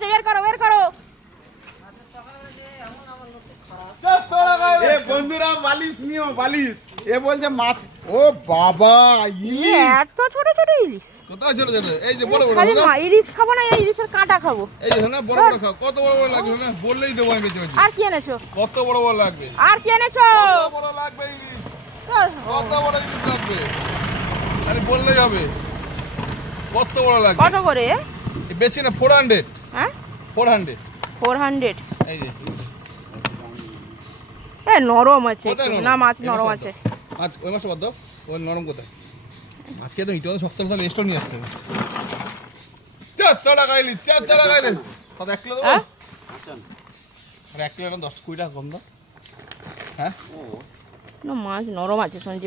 আছে, বের করো বের করো। বন্ধুরা বালিশ নিও, বালিশ। এ বলছে মাছ। ও বাবা, এত ছোট ছোট ইলিশ। কোথায় ছোট ছোট? এই যে বড় বড় খালি না? ইলিশ খাবো না, এই ইলিশের কাঁটা খাবো। এই যে না বড় বড় খাও। কত বড় বড় লাগবে না? বললেই দেবো আমি বেঁচে বেঁচে। আর কি এনেছো? কত বড় বড় লাগবে? আর কি এনেছো? কত বড় লাগবে ইলিশ? কত বড় ইলিশ লাগবে? আরে বললেই হবে। কত বড় লাগবে? কত করে? বেশি না, 400। হ্যাঁ 400। 400। এই যে এ নরম আছে কোথায় একটু। নরম? না মাছ এই নরম মাছটা আছে। দাও। মাছ ওই মাছটা বাদ দাও। ওই নরম কোথায়? মাছকে তো ইটো শক্ত তাহলে এক্সট্রা নিয়ে আসতে হবে। 400 টাকা ইলিশ, 400 টাকা ইলিশ। কত 1 কিলো দেবো? হ্যাঁ? আর 1 কিলো এখন 10-20 টাকা কম দাও। হ্যাঁ না মাছ নরম আছে সঞ্জীব।